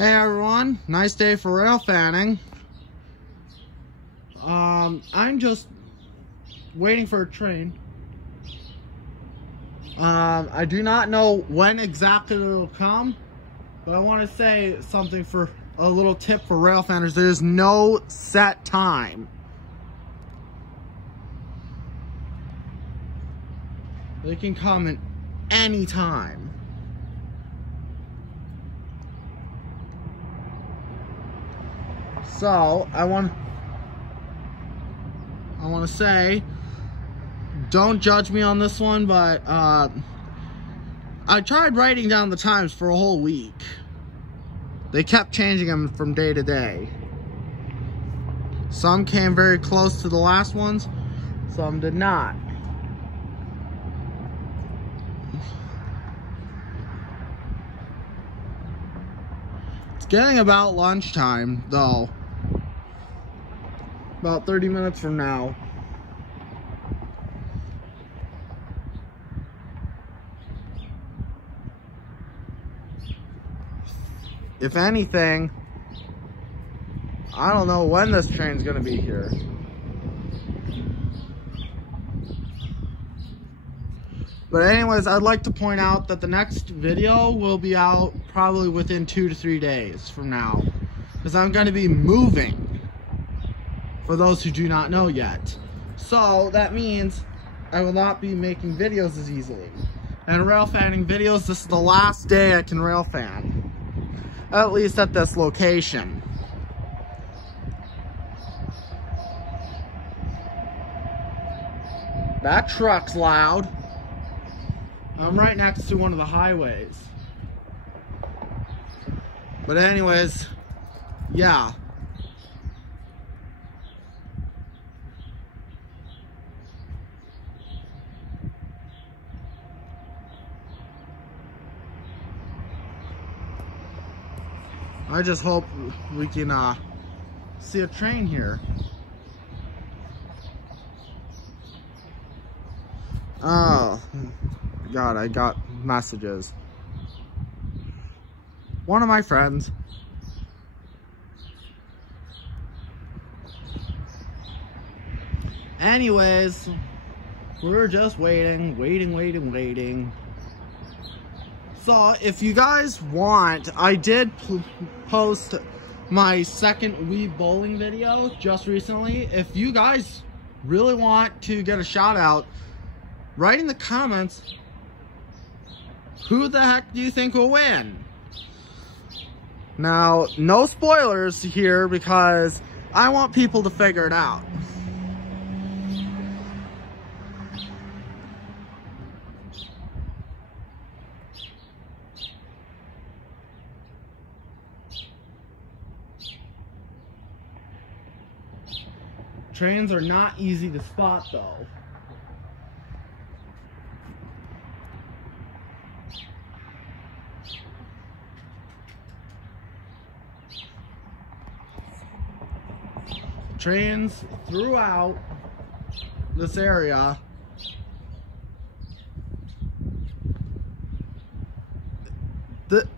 Hey everyone, nice day for rail fanning. I'm just waiting for a train. I do not know when exactly it'll come, but I want to say something for a little tip for rail fanners. There's no set time. They can come at any time. So I want to say, don't judge me on this one, but I tried writing down the times for a whole week. They kept changing them from day to day. Some came very close to the last ones, some did not. It's getting about lunchtime though. About 30 minutes from now. If anything, I don't know when this train's gonna be here. But anyways, I'd like to point out that the next video will be out probably within 2 to 3 days from now, because I'm gonna be moving. For those who do not know yet. So that means I will not be making videos as easily. And rail fanning videos, this is the last day I can rail fan. At least at this location. That truck's loud. I'm right next to one of the highways. But anyways, yeah. I just hope we can see a train here. Oh, God, I got messages. One of my friends. Anyways, we're just waiting. So if you guys want, I did post my second Wii bowling video just recently. If you guys really want to get a shout out, write in the comments, who the heck do you think will win? Now, no spoilers here because I want people to figure it out. Trains are not easy to spot though. Trains throughout this area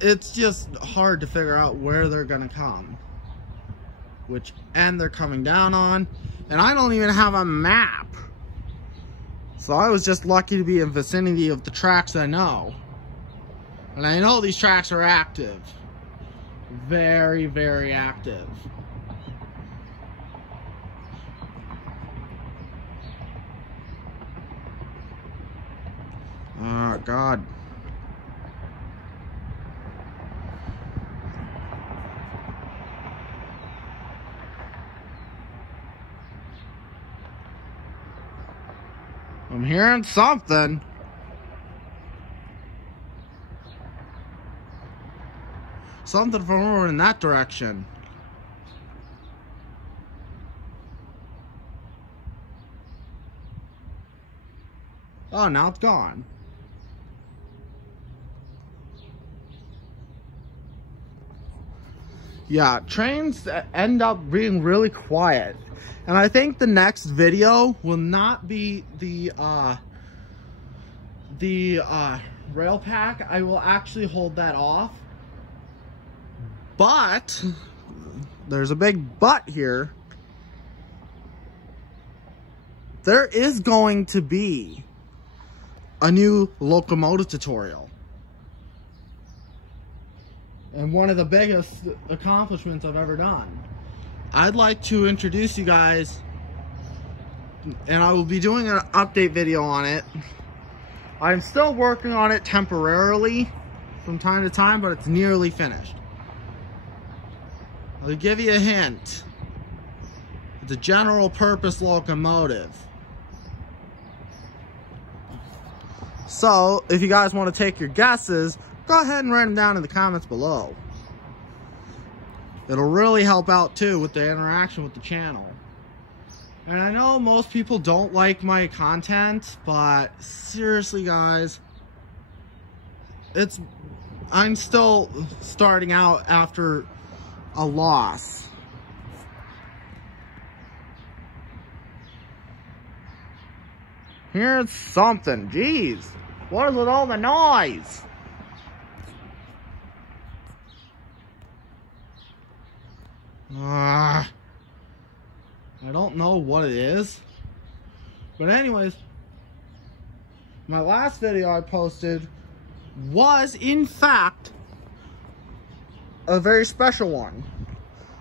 it's just hard to figure out where they're gonna come, which end they're coming down on. And I don't even have a map. So I was just lucky to be in vicinity of the tracks I know. And I know these tracks are active. Very, very active. Oh, God. I'm hearing something. Something from over in that direction. Oh, now it's gone. Yeah, trains end up being really quiet. And I think the next video will not be the rail pack. I will actually hold that off. But there's a big but here. There is going to be a new locomotive tutorial. And one of the biggest accomplishments I've ever done. I'd like to introduce you guys, and I will be doing an update video on it. I'm still working on it temporarily from time to time, but it's nearly finished. I'll give you a hint. It's a general purpose locomotive. So, if you guys want to take your guesses, go ahead and write them down in the comments below. It'll really help out too with the interaction with the channel. And I know most people don't like my content, but seriously guys, I'm still starting out after a loss. Here's something. Jeez, what is with all the noise? I don't know what it is. But anyways, my last video I posted was in fact a very special one.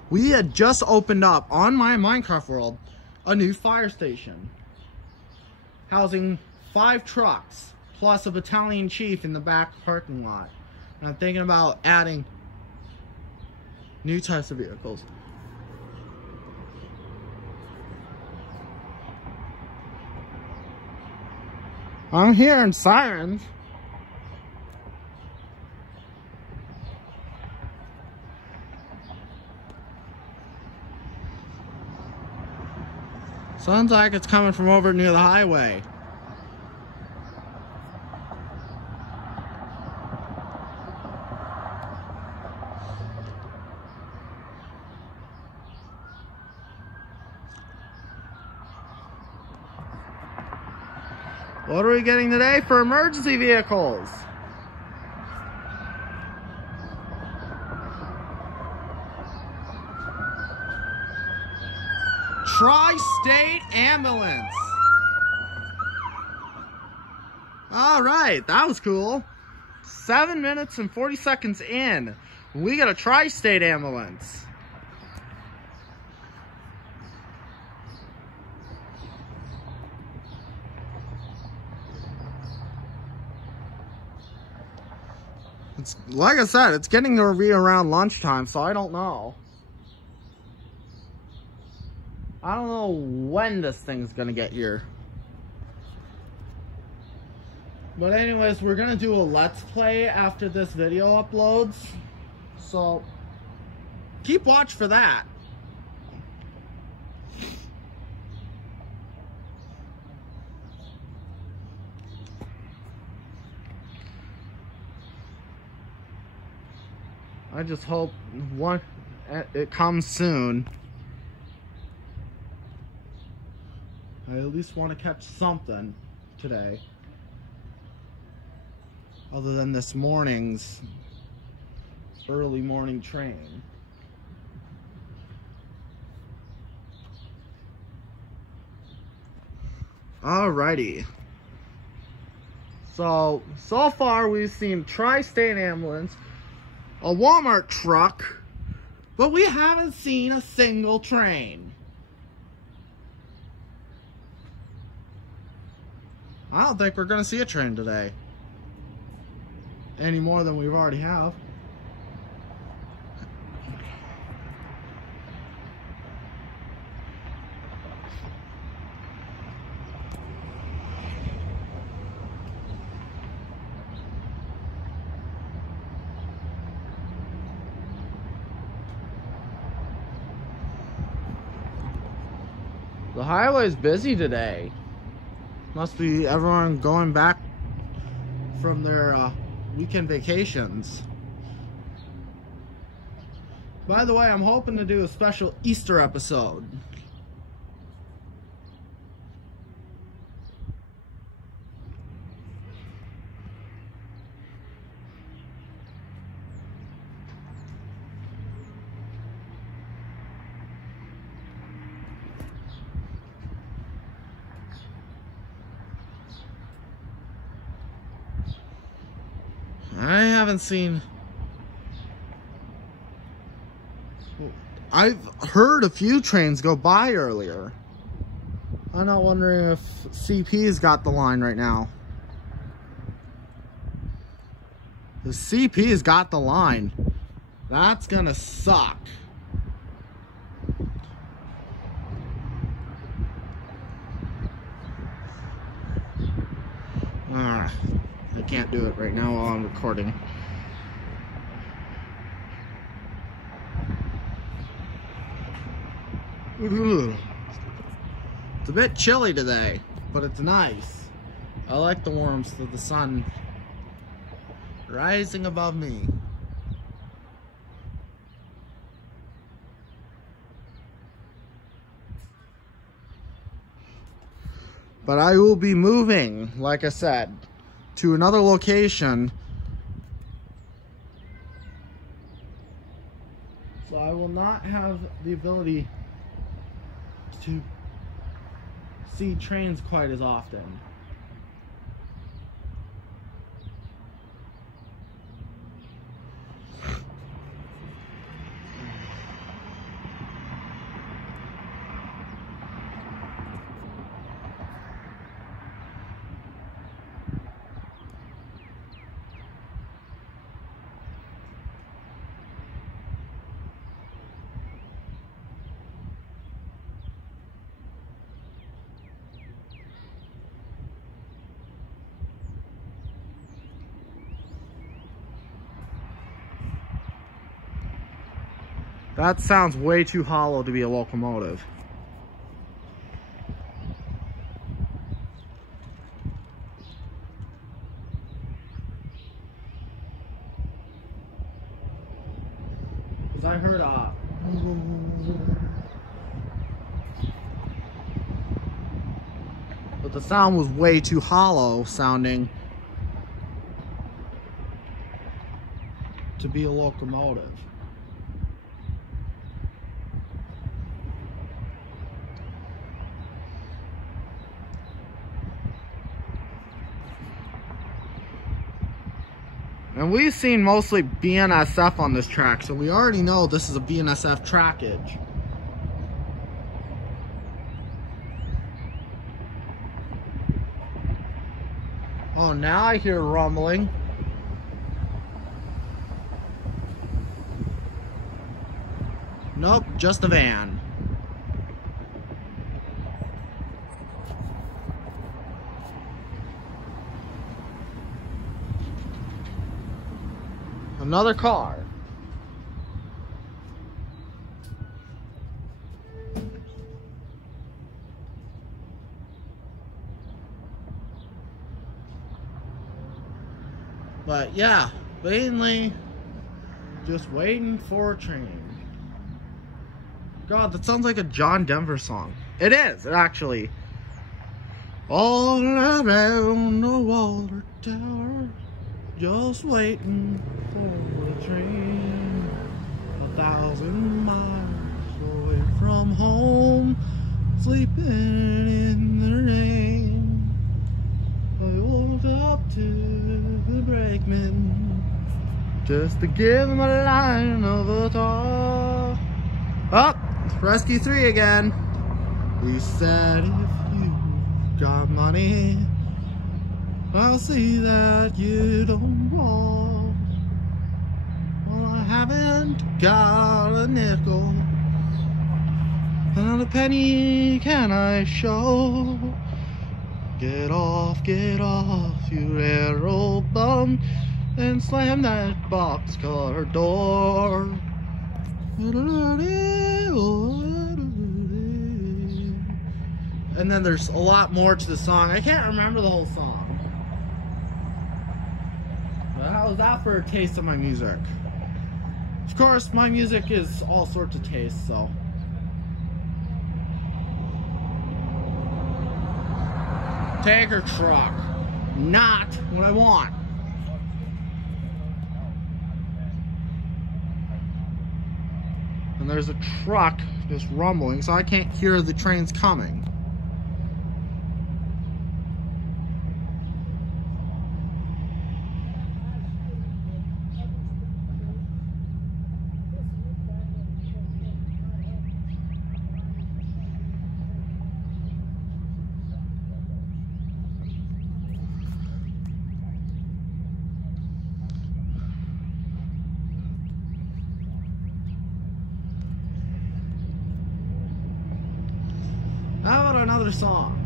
We had just opened up on my Minecraft world a new fire station, housing 5 trucks plus a battalion chief in the back parking lot. And I'm thinking about adding new types of vehicles. I'm hearing sirens. Sounds like it's coming from over near the highway. What are we getting today for emergency vehicles? Tri-State Ambulance. All right, that was cool. 7 minutes and 40 seconds in, we got a Tri-State Ambulance. It's, like I said, it's getting to be around lunchtime, so I don't know. I don't know when this thing's gonna get here. But anyways, we're gonna do a Let's Play after this video uploads. So, keep watch for that. I just hope it comes soon. I at least want to catch something today, other than this morning's early morning train. Alrighty. So far we've seen Tri-State Ambulance, a Walmart truck, but we haven't seen a single train. I don't think we're gonna see a train today. Any more than we've already have. The highway's busy today. Must be everyone going back from their weekend vacations. By the way, I'm hoping to do a special Easter episode. I haven't seen... I've heard a few trains go by earlier. I'm not wondering if CP's got the line right now. The CP's got the line. That's gonna suck. I can't do it right now while I'm recording. Ooh. It's a bit chilly today, but it's nice. I like the warmth of the sun rising above me. But I will be moving, like I said, to another location. So I will not have the ability to see trains quite as often. That sounds way too hollow to be a locomotive. Because I heard but the sound was way too hollow sounding to be a locomotive. And we've seen mostly BNSF on this track, so we already know this is a BNSF trackage. Oh, now I hear rumbling. Nope, just a van. Another car. But yeah, mainly just waiting for a train. God, that sounds like a John Denver song. It is, actually. All around the water tower, just waiting for a train. 1,000 miles away from home, sleeping in the rain. I woke up to the brakeman just to give him a line of a talk. Oh, Rescue 3 again. He said, if you've got money, I'll see that you don't walk. Well, I haven't got a nickel, and a penny can I show. Get off, you railroad bum, and slam that boxcar door. And then there's a lot more to the song. I can't remember the whole song. But how was that for a taste of my music? Of course, my music is all sorts of tastes, so. Tanker truck. Not what I want. And there's a truck just rumbling, so I can't hear the trains coming. another song.